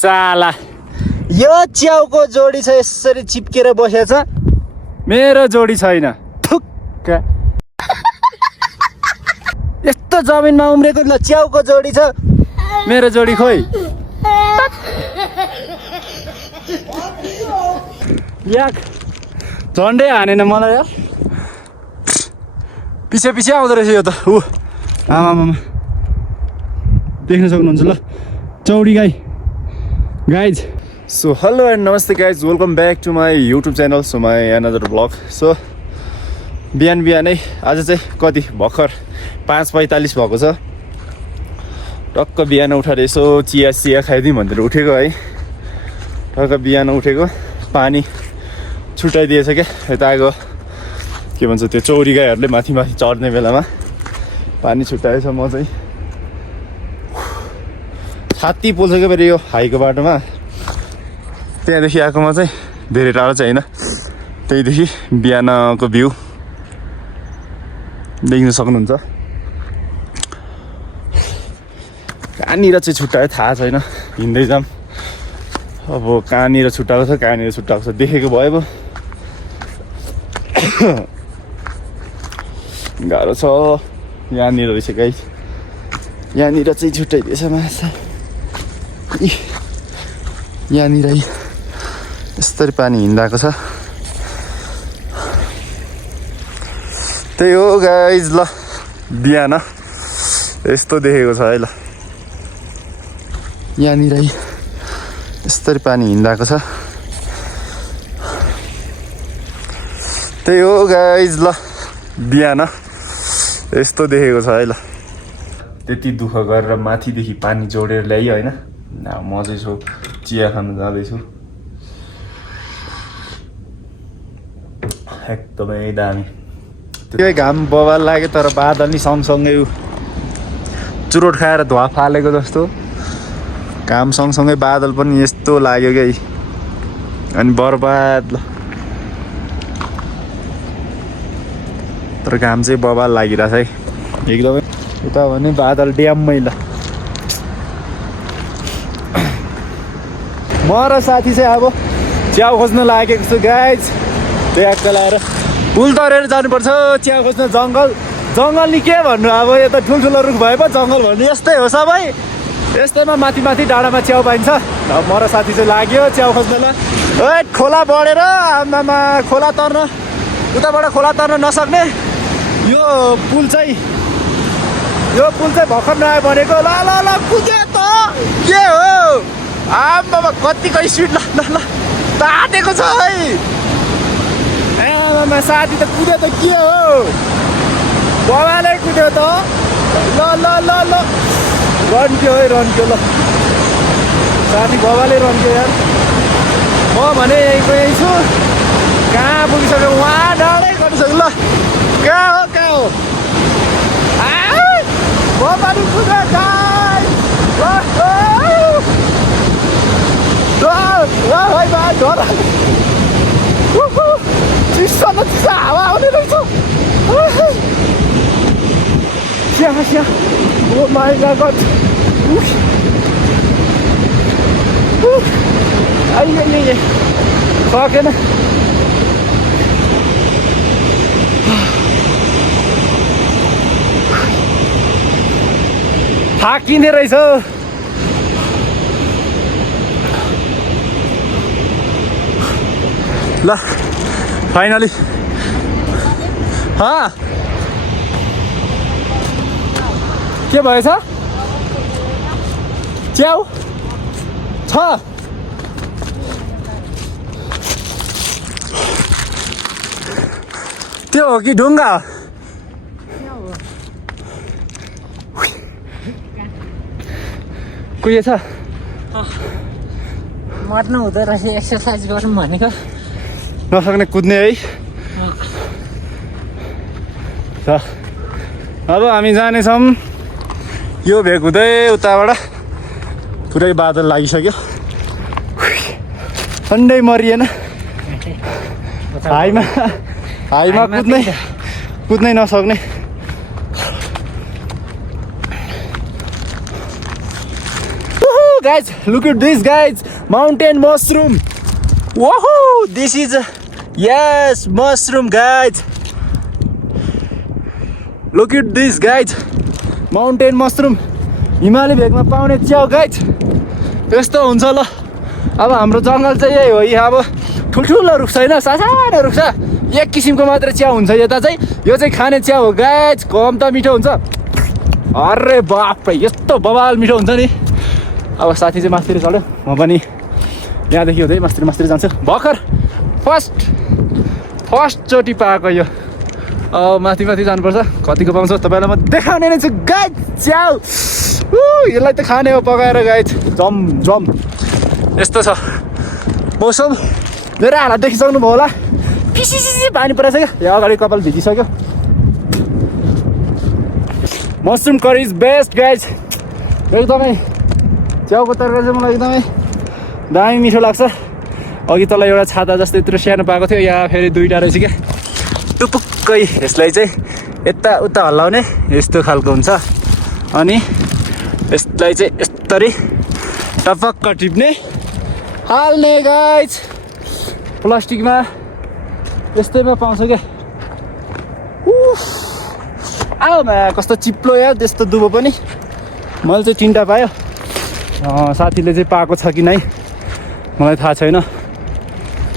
साला यो च्याउको जोडी छ यसरी चिप्केर बसेछ मेरो जोडी छैन ठुक्क यस्तो जमिनमा उम्रेको ल च्याउको जोडी छ मेरो जोडी खोइ याक झन्डै हानेन मलाई यार पछि पछि आउँदो रहेछ यो त ऊ आमामा देख्न सक्नुहुन्छ ल चौडी गाई गाइज सो हेलो एन्ड नमस्ते guys welcome back to my YouTube channel so my another blog so बिहानै आज चाहिँ कति भर्खर 5:45 भएको छ टक्क बिहान उठेर यसो चिया खाइदिउँ भनेर उठेको है टक्क बिहान उठेको पानी छुट्याइदिएछ क्या यता आएको के भन्छ त्यो चौरी गाईहरूले माथि चढ्ने बेलामा पानी छुट्याएछ म चाहिँ छाती पोल्छ क्या फेरि यो हाईको बाटोमा त्यहाँदेखि आएकोमा चाहिँ धेरै टाढो चाहिँ होइन त्यहीदेखि बिहानको भ्यू देख्न सक्नुहुन्छ कहाँनिर चाहिँ छुट्यायो थाहा छैन हिँड्दै जाऊँ अब कहाँनिर छुट्याएको छ कहाँनिर छुट्याएको छ देखेको भयो पो गाह्रो छ यहाँनिर रहेछ गाई यहाँनिर चाहिँ छुट्याइदिएछ माछा यहाँनिर यस्तरी पानी हिँडाएको छ त्यही हो गाइज ल बिहान यस्तो देखेको छ है ल यहाँनिर यस्तरी पानी हिँडाएको छ त्यही हो गाइज ल बिहान यस्तो देखेको छ है ल त्यति दुःख गरेर माथिदेखि पानी जोडेर ल्यायो होइन म चाहिँ छु चिया खानु जाँदैछु एकदमै दामी त्यही घाम बवाल लाग्यो तर बादल नि सँगसँगै चुरोट खाएर धुवा फालेको जस्तो घाम सँगसँगै बादल पनि यस्तो लाग्यो क्या अनि बर्बाद ल तर घाम चाहिँ बवाल लागिरहेछ है एकदमै उता भने बादल ड्याममै ल म र साथी चाहिँ अब च्याउ खोज्न लागेको छु गाइज ट्याक्क लाएर पुल तरेर जानुपर्छ च्याउ खोज्न जङ्गल नि के भन्नु अब यता ठुल्ठुलो रुख भए पो जङ्गल भन्नु यस्तै हो सबै यस्तैमा माथि डाँडामा च्याउ पाइन्छ अब म र साथी चाहिँ लाग्यो च्याउ खोज्नलाई ए खोला बढेर आमामा खोला तर्न उताबाट खोला तर्न नसक्ने यो पुल चाहिँ भर्खर नआयो भनेको ल ल ल पुगे त के हो आमामा कतिको स्पिड ल ल ल तातेको छ है आमामा साथी त कुद्यो त के हो बबाले कुद्यो त ल ल ल ल रन्क्यो है रन्क्यो ल साथी बबाले रन्क्यो यार म भने यहीँ छु कहाँ पुगिसक्यो उहाँ डाँडै गरिसक्यो ल कहाँ हो बबाले कुद्यो गाई चिसो न चिसो हावा आउने रहेछ स्या ओ माई गॉड आइए सकेन थाकिने रहेछ ल फाइनली के भएछ च्याउ छ त्यो हो कि ढुङ्गा कुहिएछ मर्नु हुँदो रहेछ एक्सर्साइज गरौँ भनेको नसक्ने कुद्ने है अब हामी जानेछौँ यो भेग हुँदै उताबाट पुरै बादल लागिसक्यो ठन्डै मरिएन हाईमा कुद्नै नसक्ने guys, look at this, guys. Mountain mushroom. Woohoo! This is yes, mushroom, guys. Look at this, guys. Mountain mushroom. हिमाली भेगमा पाउने च्याउ गाइज यस्तो हुन्छ ल अब हाम्रो जङ्गल चाहिँ यही हो यहाँ अब ठुल्ठुलो रुख छैन सानो रुख छ एक किसिमको मात्र च्याउ हुन्छ यता चाहिँ यो चाहिँ खाने च्याउ हो गाइज कम त मिठो हुन्छ अरे बाप रे यस्तो बवाल मिठो हुन्छ नि अब साथी चाहिँ मास्तिर चल्यो म पनि यहाँदेखि हुँदै मास्तिर जान्छु भर्खर फर्स्टचोटि पाएको यो अब माथि जानुपर्छ कतिको पाउँछ तपाईँलाई म देखाउने नै छु गाइज च्याउ यसलाई त खाने हो पकाएर गाइज जम यस्तो छ मौसम मेरो हालत देखिसक्नुभयो होला पिसी पानी परेछ क्या यहाँ अगाडि कपाल भिजिसक्यो mushroom curry is best guys एकदमै च्याउको तरकारी चाहिँ मलाई एकदमै दामी मिठो लाग्छ अघि तल एउटा छाता जस्तो यत्रो सानो पाएको थियो यहाँ फेरि दुईवटा रहेछ क्या टुपुक्कै यसलाई चाहिँ यता उता हल्लाउने यस्तो खालको हुन्छ अनि यसलाई चाहिँ यस्तरी टपक्क टिप्ने हाल्ने गाइज प्लास्टिकमा यस्तैमा पाउँछ क्या आमा कस्तो चिप्लो या त्यस्तो दुबो पनि मैले चाहिँ 3टा पायो साथीले चाहिँ पाएको छ कि नै मलाई थाहा छैन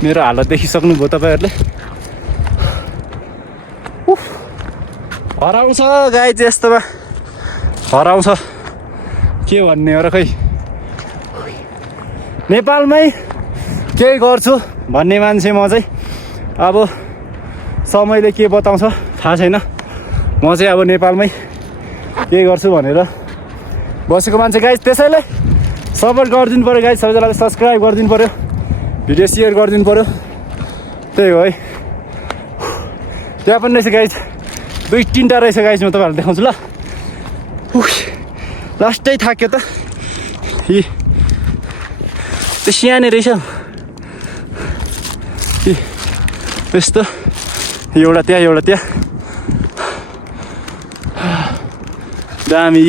मेरो हालत देखिसक्नुभयो तपाईँहरूले हराउँछ गाइज यस्तोमा हराउँछ के भन्ने हो र खै नेपालमै केही गर्छु भन्ने मान्छे म चाहिँ अब समयले के बताउँछ थाहा छैन म चाहिँ अब नेपालमै केही गर्छु भनेर बसेको मान्छे गाइज त्यसैले सपोर्ट गरिदिनु पऱ्यो गाइज सबैजनाले सब्सक्राइब गरिदिनु पऱ्यो भिडियो सेयर गरिदिनु पऱ्यो त्यही हो है त्यहाँ पनि रहेछ गाइज 2-3टा रहेछ गाइज म तपाईँहरूलाई देखाउँछु ल लास्टै थाक्यो त त्यो सानो रहेछ यस्तो एउटा त्यहाँ दामी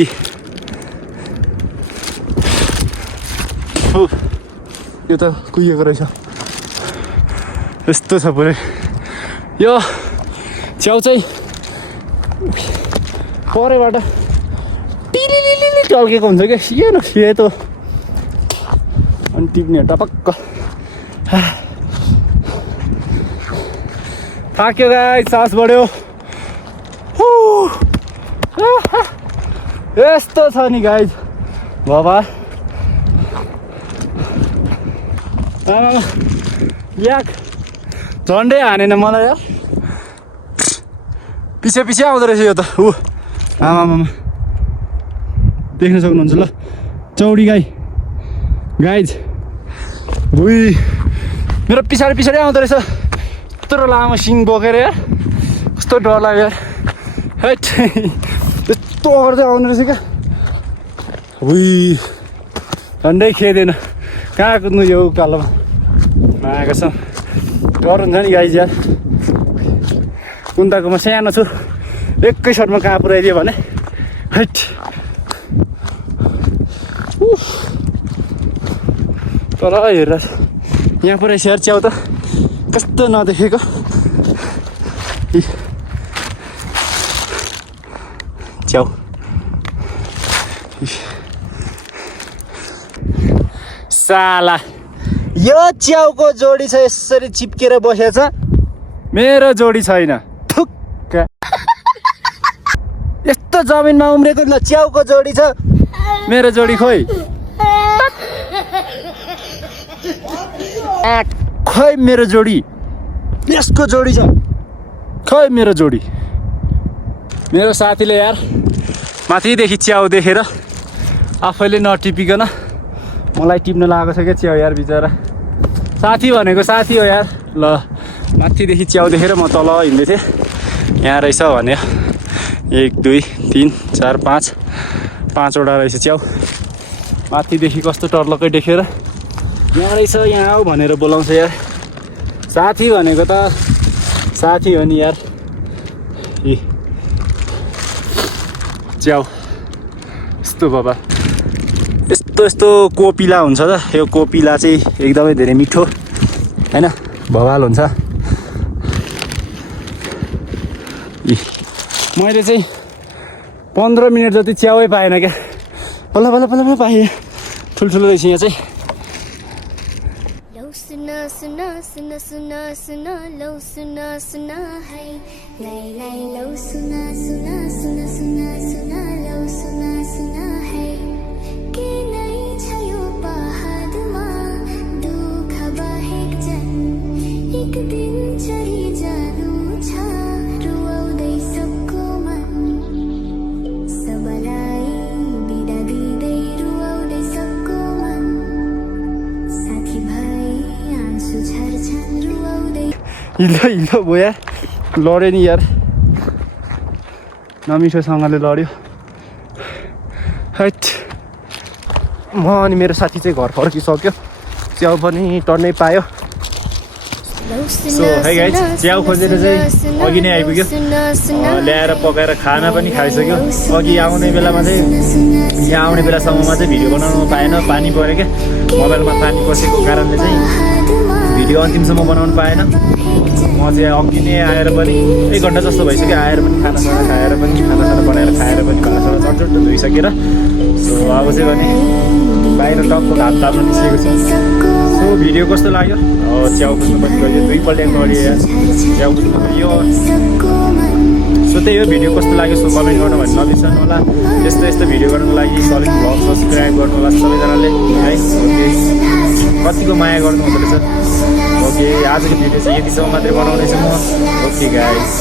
यो त कुहिएको रहेछ यस्तो छ पुरै यो च्याउ चाहिँ परैबाट टिलिलिलि टल्केको हुन्छ क्या सानो सेतो अनि टिप्ने टपक्क थाक्यो गाइस सास बढ्यो यस्तो छ नि गाइस बाबा याक झन्डै हानेन मलाई यार पछि आउँदो रहेछ यो त आमा देख्न सक्नुहुन्छ ल चौडी गाई गाइज मेरो पछाडि आउँदो रहेछ यत्रो लामो सिङ बोकेर यार कस्तो डर लाग्यो यार हैट यस्तो गर्दै आउँदो रहेछ क्या झन्डै खेदेन कहाँ कुद्नु यो उकालोमा आएको छ डर हुन्छ नि गाइज यार कुन्दाको म सानो छु एकै सर्टमा कहाँ पुऱ्याइदियो भने हैट तर हेर यहाँ पुऱ्याइस यार च्याउ त कस्तो नदेखेको च्याउ साला यो च्याउको जोडी छ यसरी चिप्केर बसेछ मेरो जोडी छैन थुक्क यस्तो जमिनमा उम्रेको ल च्याउको जोडी छ मेरो जोडी खोइ खै मेरो जोडी यसको जोडी छ खै मेरो जोडी मेरो साथीले यार माथिदेखि च्याउ देखेर आफैले नटिपिकन मलाई टिप्न लागेको छ क्या च्याउ यार बिचरा साथी भनेको साथी हो यार ल माथिदेखि च्याउ देखेर म तल हिँड्दै थिएँ यहाँ रहेछ भन्यो 1 2 3 4 5 5वटा रहेछ च्याउ माथिदेखि कस्तो टर्लकै देखेर यहाँ रहेछ यहाँ आऊ भनेर बोलाउँछ यार साथी भनेको त साथी हो नि यार च्याउ यस्तो बाबा यस्तो यस्तो यस्तो कोपिला हुन्छ त यो कोपिला चाहिँ एकदमै धेरै मिठो हैन भवाल हुन्छ मैले चाहिँ 15 मिनट जति च्याउै पाएन क्या बल्ल बल्ल बल्ल बल्ल पाएँ ठुल्ठुलो रहेछ यहाँ चाहिँ सुना सुना सुना सुना सुना लो सुना सुना है लाई लाई लो सुना सुना सुना सुना सुना लो सुना सुना है के नै छ यो पहाडमा दुःख बाहेक जन एक दिन चली जानु छ रुवाउँदै सबको मन सबलाई बिदा दिँदै रुवाउँदै सबको मन साथीभाइ हिलो हिलो भयो यार लड्यो नि यार नमिठोसँगले लड्यो हैट म अनि मेरो साथी चाहिँ घर फर्किसक्यो च्याउ पनि टर्नै पायो सो है गाइज च्याउ खोजेर चाहिँ अघि नै आइपुग्यो ल्याएर पकाएर खाना पनि खाइसक्यो अघि आउने बेलामा चाहिँ यहाँ आउने बेलासम्ममा चाहिँ भिडियो बनाउनु पाएन पानी पऱ्यो क्या मोबाइलमा पानी पसेको कारणले चाहिँ भिडियो अन्तिमसम्म बनाउनु पाएन म चाहिँ अघि नै आएर पनि 1 घन्टा जस्तो भइसक्यो आएर पनि खानासाना खाएर पनि खानासाना बनाएर खाएर पनि भाँडासाना चटचट धोइसकेर सो अब चाहिँ भने बाहिर टक्क घाम ताप्न निस्केको छु सो भिडियो कस्तो लाग्यो च्याउ बुझ्नु पनि गयो 2 पल्ट गऱ्यो यार च्याउ बुझ्नु गयो सो त्यही हो भिडियो कस्तो लाग्यो सो कमेन्ट गर्नु भने नबिर्सनु होला यस्तो यस्तो भिडियो गर्नुको लागि सलिड भ्लग सब्सक्राइब गर्नु होला सबैजनाले है ओके कतिको माया गर्नु हुँदो रहेछ ओके आजको भिडियो चाहिँ यतिसम्म मात्रै बनाउँदैछु म ओके गाइस